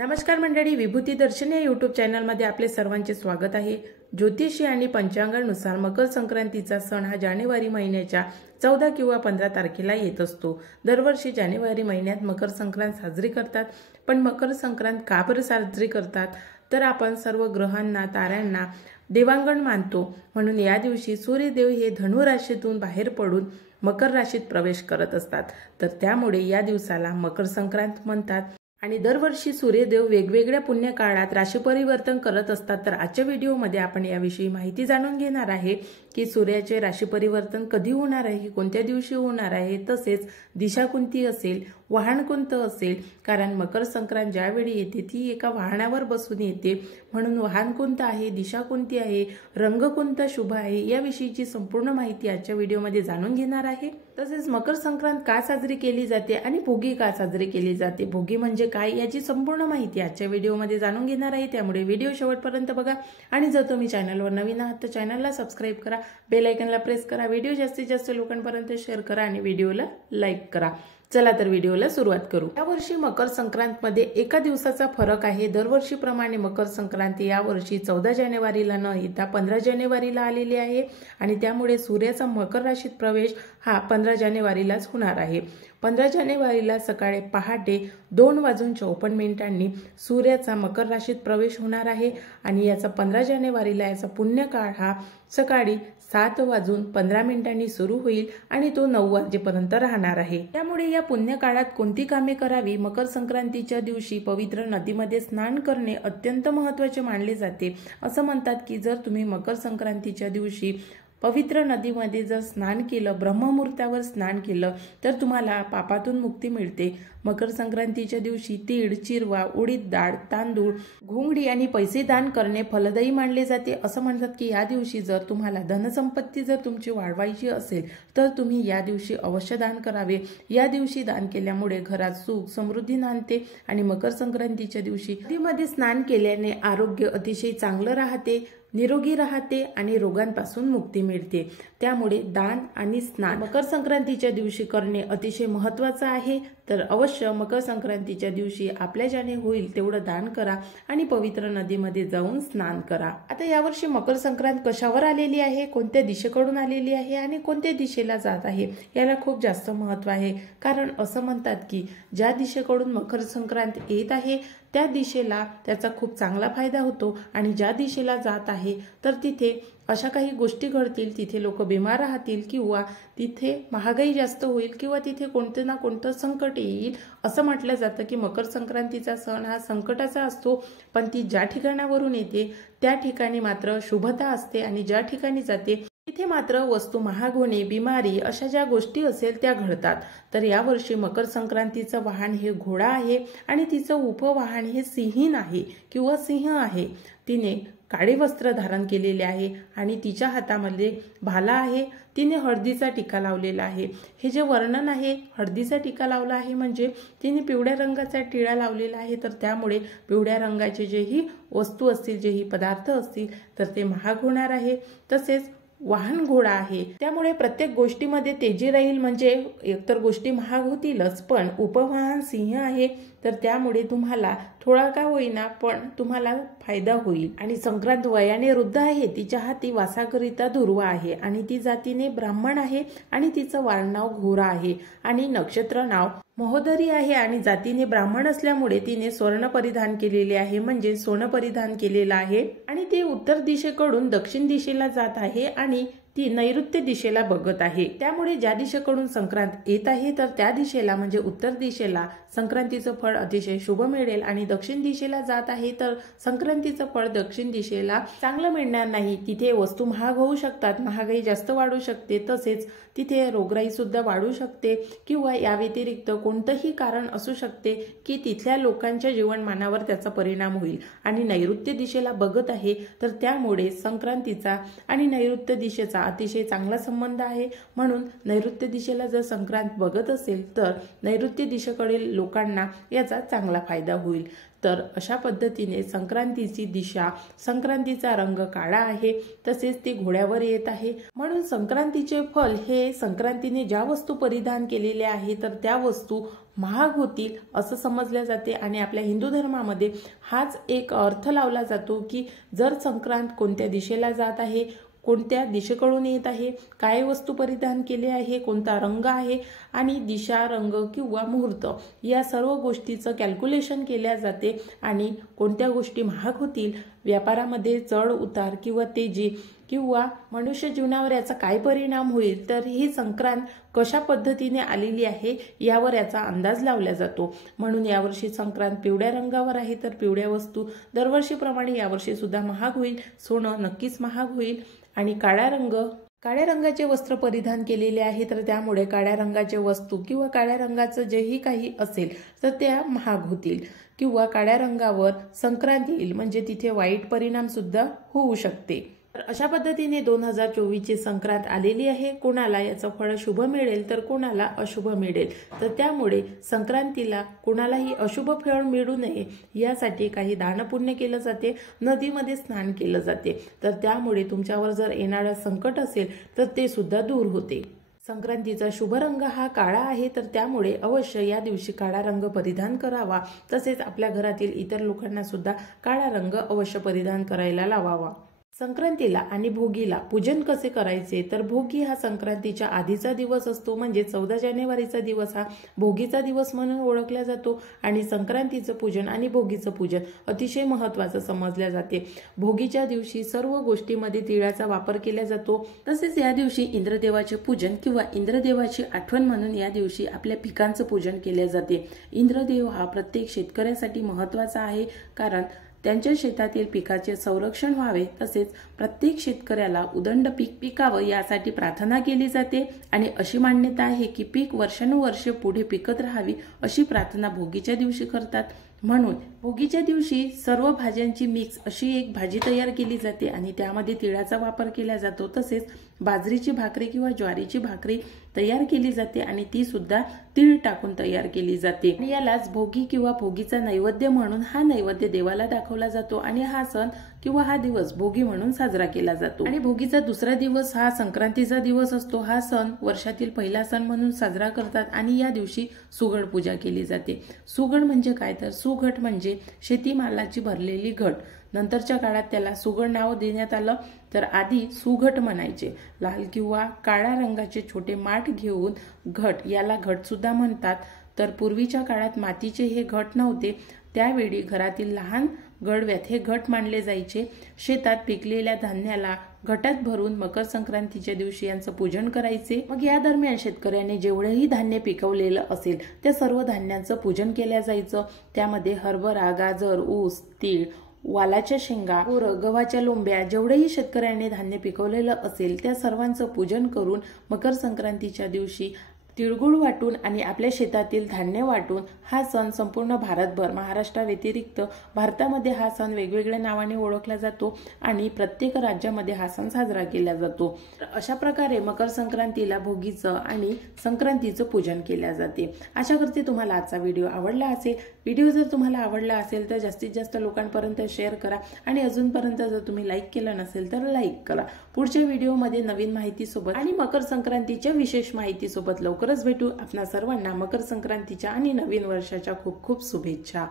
नमस्कार मंडळी, विभूती दर्शन या यूट्यूब चॅनलमध्ये आपले सर्वांचे स्वागत आहे। ज्योतिषी आणि पंचांगानुसार मकर संक्रांतीचा सण हा जानेवारी महिन्याच्या 14 किंवा 15 तारखेला येत असतो। दरवर्षी जानेवारी महिन्यात मकर संक्रांत साजरी करतात। पण मकर संक्रांत का बरं साजरी करतात? तर आपण सर्व ग्रहांना, ताऱ्यांना देवांगण मानतो, म्हणून या दिवशी सूर्यदेव हे धनु राशीतून बाहेर पडून मकर राशीत प्रवेश करत असतात। तर त्यामुळे या दिवसाला मकर संक्रांत म्हणतात। आणि दरवर्षी सूर्यदेव वेगवेगळ्या पुण्य काळात राशी परिवर्तन करत असतात। तर आजच्या व्हिडिओमध्ये आपण याविषयी माहिती जाणून घेणार आहे की सूर्याचे राशी परिवर्तन कधी होणार आहे, कोणत्या दिवशी होणार आहे, तसेच दिशा कोणती असेल, वाहन कोणतं असेल। कारण मकर संक्रांत ज्यावेळी येते ती एका वाहनावर बसून येते, म्हणून वाहन कोणतं आहे, दिशा कोणती आहे, रंग कोणता शुभ आहे, याविषयीची संपूर्ण माहिती आजच्या व्हिडिओमध्ये जाणून घेणार आहे। तसेच मकर संक्रांत का साजरी केली जाते आणि भोगी का साजरी केली जाते, भोगी म्हणजे काय, याची संपूर्ण माहिती आजच्या व्हिडिओमध्ये जाणून घेणार आहे। त्यामुळे व्हिडिओ शेवटपर्यंत बघा आणि जर तुम्ही चॅनलवर नवीन आहात तर चॅनलला सबस्क्राइब करा, बेल आयकॉनला प्रेस करा, व्हिडिओ जास्तीत जास्त लोकांपर्यंत शेअर करा आणि व्हिडिओला लाईक करा। चला तर व्हिडिओला सुरुवात करू। यावर्षी मकर संक्रांत मध्ये एका दिवसाचा फरक आहे। दरवर्षीप्रमाणे मकर संक्रांती यावर्षी 14 जानेवारीला न येता 15 जानेवारीला आलेली आहे आणि त्यामुळे सूर्याचा मकर राशीत प्रवेश हा 15 जानेवारीलाच होणार आहे। 15 जानेवारीला सकाळी पहाटे 2:54 सूर्याचा मकर राशीत प्रवेश होणार आहे आणि याचा 15 जानेवारीला याचा पुण्यकाळ हा सकाळी 7:15 सुरू होईल आणि तो 9 वाजेपर्यंत राहणार आहे। त्यामुळे या पुण्यकाळात कोणती कामे करावी? मकर संक्रांतीच्या दिवशी पवित्र नदीमध्ये स्नान करणे अत्यंत महत्त्वाचे मानले जाते। असं म्हणतात की जर तुम्ही मकर संक्रांतीच्या दिवशी पवित्र नदीमध्ये जर स्नान केलं, ब्रह्ममुहूर्तावर स्नान केलं, तर तुम्हाला पापातून मुक्ती मिळते। मकर संक्रांतीच्या दिवशी तीळ, चिरवा, उडीद डाळ, तांदूळ, घोंगडी आणि पैसे दान करणे फलदायी मानले जाते। असं म्हणतात की या दिवशी जर तुम्हाला धनसंपत्ती जर तुमची वाढवायची असेल तर तुम्ही या दिवशी अवश्य दान करावे। या दिवशी दान केल्यामुळे घरात सुख समृद्धी नांदते आणि मकर संक्रांतीच्या दिवशी नदीमध्ये स्नान केल्याने आरोग्य अतिशय चांगलं राहते, निरोगी राहते आणि रोगांपासून मुक्ती मिळते। त्यामुळे दान आणि स्नान मकर संक्रांतीच्या दिवशी करणे अतिशय महत्त्वाचं आहे। तर अवश्य मकर संक्रांतीच्या दिवशी आपल्या ज्याने होईल तेवढं दान करा आणि पवित्र नदीमध्ये जाऊन स्नान करा। आता यावर्षी मकर संक्रांत कशावर आलेली आहे, कोणत्या दिशेकडून आलेली आहे आणि कोणत्या दिशेला जात आहे, याला खूप जास्त महत्त्व आहे। कारण असं म्हणतात की ज्या दिशेकडून मकर संक्रांत येत आहे त्या दिशेला त्याचा खूप चांगला फायदा होतो आणि ज्या दिशेला जात आहे तर तिथे अशा काही गोष्टी घडतील, तिथे लोक बिमार राहतील किंवा तिथे महागाई जास्त होईल किंवा तिथे कोणतं ना कोणतं संकट येईल। असं म्हटलं जातं की मकर संक्रांतीचा सण हा संकटाचा असतो, पण ती ज्या ठिकाणावरून येते त्या ठिकाणी मात्र शुभता असते आणि ज्या ठिकाणी जाते तिथे मात्र वस्तू महाग होणे, बिमारी अशा ज्या गोष्टी असेल त्या घडतात। तर यावर्षी मकर संक्रांतीचं वाहन हे घोडा आहे आणि तिचं उपवाहन हे सिंहीण आहे किंवा सिंह आहे। तिने काळे वस्त्र धारण केलेले आहे आणि तिच्या हातामध्ये भाला आहे। तिने हळदीचा टीका लावलेला आहे। हे जे वर्णन आहे, हळदीचा टीका लावला आहे म्हणजे तिने पिवळ्या रंगाचा टिळा लावलेला आहे। तर त्यामुळे पिवळ्या रंगाचे जेही वस्तू असतील, जेही पदार्थ असतील तर ते महाग होणार आहे। तसेच वाहन घोडा आहे, त्यामुळे प्रत्येक गोष्टीमध्ये तेजी राहील। म्हणजे एकतर गोष्टी महाग होतीलच, पण उपवाहन सिंह आहे तर त्यामुळे तुम्हाला थोडा का होईना पण तुम्हाला फायदा होईल। आणि संक्रांत वयाने वृद्ध आहे, तिच्या हाती वासाकरिता दुर्वा आहे आणि ती जातीने ब्राह्मण आहे आणि तिचं वारनाव घोरा आहे आणि नक्षत्र नाव महोदरी आहे आणि जातीने ब्राह्मण असल्यामुळे तिने स्वर्ण परिधान केलेले आहे, म्हणजे सोनं परिधान केलेलं आहे आणि ती उत्तर दिशेकडून दक्षिण दिशेला जात आहे आणि ती नैऋत्य दिशेला बघत आहे। त्यामुळे ज्या दिशेकडून संक्रांत येत आहे तर त्या दिशेला म्हणजे उत्तर दिशेला संक्रांतीचं फळ अतिशय शुभ मिळेल आणि दक्षिण दिशेला जात आहे तर संक्रांतीचं फळ दक्षिण दिशेला चांगलं मिळणार नाही। तिथे वस्तू महाग होऊ शकतात, महागाई जास्त वाढू शकते, तसेच तिथे रोगराई सुद्धा वाढू शकते किंवा या व्यतिरिक्त कोणतंही कारण असू शकते की तिथल्या लोकांच्या जीवनमानावर त्याचा परिणाम होईल। आणि नैऋत्य दिशेला बघत आहे तर त्यामुळे संक्रांतीचा आणि नैऋत्य दिशेचा याचा अतिशय चांगला संबंध आहे। म्हणून नैऋत्य दिशेला जर संक्रांत बघत असेल तर नैऋत्य दिशेकडील लोकांना याचा चांगला फायदा होईल। तर अशा पद्धतीने संक्रांतीची दिशा, संक्रांतीचा रंग काळा आहे, तसेच ते घोड्यावर येत आहे। म्हणून संक्रांतीचे फल हे संक्रांतीने ज्या वस्तू परिधान केलेल्या आहे तर त्या वस्तू महाग होतील असं समजले जाते। आणि आपल्या हिंदू धर्मामध्ये हाच एक अर्थ लावला जातो की जर संक्रांत कोणत्या दिशेला जात आहे, कोणत्या दिशेकडून येत आहे, काय वस्तू परिधान केले आहे, कोणता रंग आहे आणि दिशा, रंग किंवा मुहूर्त या सर्व गोष्टीचं कॅल्क्युलेशन केल्या जाते। आणि कोणत्या गोष्टी महाग होतील, व्यापारामध्ये चढ उतार किंवा तेजी किंवा मनुष्य जीवनावर याचा काय परिणाम होईल, तर ही संक्रांत कशा पद्धतीने आलेली आहे यावर याचा अंदाज लावला जातो। म्हणून यावर्षी संक्रांत पिवळ्या रंगावर आहे तर पिवळ्या वस्तू दरवर्षीप्रमाणे यावर्षी सुद्धा महाग होईल, सोनं नक्कीच महाग होईल। आणि काळ्या रंगाचे वस्त्र परिधान केलेले आहे तर त्यामुळे काळ्या रंगाचे वस्तू किंवा काळ्या रंगाचं जेही काही असेल तर त्या महाग होतील किंवा काळ्या रंगावर संक्रांत येईल म्हणजे तिथे वाईट परिणाम सुद्धा होऊ शकते। तर अशा पद्धतीने 2024 ची संक्रांत आलेली आहे। कोणाला याचं फळ शुभ मिळेल तर कोणाला अशुभ मिळेल, तर त्यामुळे संक्रांतीला कोणालाही अशुभ फळ मिळू नये यासाठी काही दानपुण्य केलं जाते, नदीमध्ये स्नान केलं जाते। तर त्यामुळे तुमच्यावर जर येणारं संकट असेल तर ते सुद्धा दूर होते। संक्रांतीचा शुभ रंग हा काळा आहे तर त्यामुळे अवश्य या दिवशी काळा रंग परिधान करावा, तसेच आपल्या घरातील इतर लोकांना सुद्धा काळा रंग अवश्य परिधान करायला लावावा। संक्रांतीला आणि भोगीला पूजन कसे करायचे, तर भोगी हा संक्रांतीच्या आधीचा दिवस असतो, म्हणजे 14 जानेवारीचा दिवस हा भोगीचा दिवस म्हणून ओळखला जातो। आणि संक्रांतीचं पूजन आणि भोगीचं पूजन अतिशय महत्त्वाचं समजले जाते। भोगीच्या दिवशी सर्व गोष्टींमध्ये तिळाचा वापर केला जातो। तसेच या दिवशी इंद्रदेवाचे पूजन किंवा इंद्रदेवाची आठवण म्हणून या दिवशी आपल्या पिकांचं पूजन केले जाते। इंद्रदेव हा प्रत्येक शेतकऱ्यासाठी महत्त्वाचा आहे, कारण त्यांच्या शेतातील पिकाचे संरक्षण व्हावे, तसेच प्रत्येक शेतकऱ्याला उदंड पीक पिकावं यासाठी प्रार्थना केली जाते। आणि अशी मान्यता आहे की पीक वर्षानुवर्षे पुढे पिकत राहावी अशी प्रार्थना भोगीच्या दिवशी करतात। म्हणून भोगीच्या दिवशी सर्व भाज्यांची मिक्स अशी एक भाजी तयार केली जाते आणि त्यामध्ये तिळाचा वापर केला जातो। तसेच बाजरीची भाकरी किंवा ज्वारीची भाकरी तयार केली जाते आणि ती सुद्धा तीळ टाकून तयार केली जाते। आणि यालाच भोगी किंवा भोगीचा नैवेद्य म्हणून हा नैवेद्य देवाला दाखवला जातो आणि हा सण किंवा हा दिवस भोगी म्हणून साजरा केला जातो। आणि भोगीचा दुसरा दिवस हा संक्रांतीचा दिवस असतो। हा सण वर्षातील पहिला सण म्हणून साजरा करतात आणि या दिवशी सुगड पूजा केली जाते। सुगड म्हणजे काय, तर सुघट म्हणजे शेतीमालाची भरलेली घट। नंतरच्या काळात त्याला सुगड नाव देण्यात आलं, तर आधी सुघट म्हणायचे। लाल किंवा काळ्या रंगाचे छोटे माठ घेऊन घट, याला घट सुद्धा म्हणतात। तर पूर्वीच्या काळात मातीचे हे घट नव्हते, त्यावेळी घरातील लहान गडव्यात हे घट मांडले जायचे। शेतात पिकलेल्या धान्याला घटात भरून मकर संक्रांतीच्या दिवशी यांचं पूजन करायचे। मग या दरम्यान शेतकऱ्याने जेवढेही धान्य पिकवलेलं असेल त्या सर्व धान्यांचं पूजन केलं जायचं। त्यामध्ये हरभरा, गाजर, ऊस, तीळ, वालाच्या शेंगा, बोरं, गव्हाच्या लोंब्या, जेवढेही शेतकऱ्याने धान्य पिकवलेलं असेल त्या सर्वांचं पूजन करून मकर संक्रांतीच्या दिवशी तिळगुळ वाटून आणि आपल्या शेतातील धान्य वाटून हा सण संपूर्ण भारतभर, महाराष्ट्राव्यतिरिक्त भारतामध्ये हा सण वेगवेगळ्या नावाने ओळखला जातो आणि प्रत्येक राज्यामध्ये हा सण साजरा केला जातो। अशा प्रकारे मकर संक्रांतीला भोगीचं आणि संक्रांतीचं पूजन केले जाते। आशा करते तुम्हाला आजचा व्हिडिओ आवडला असेल। व्हिडिओ जर तुम्हाला आवडला असेल तर जास्तीत जास्त लोकांपर्यंत शेअर करा आणि अजूनपर्यंत जर तुम्ही लाईक केलं नसेल तर लाईक करा। पुढच्या व्हिडिओमध्ये नवीन माहितीसोबत आणि मकर संक्रांतीच्या विशेष माहितीसोबत लवकरच भेटू। आपणा सर्वांना मकर संक्रांतीच्या आणि नवीन वर्षाच्या खूप खूप शुभेच्छा।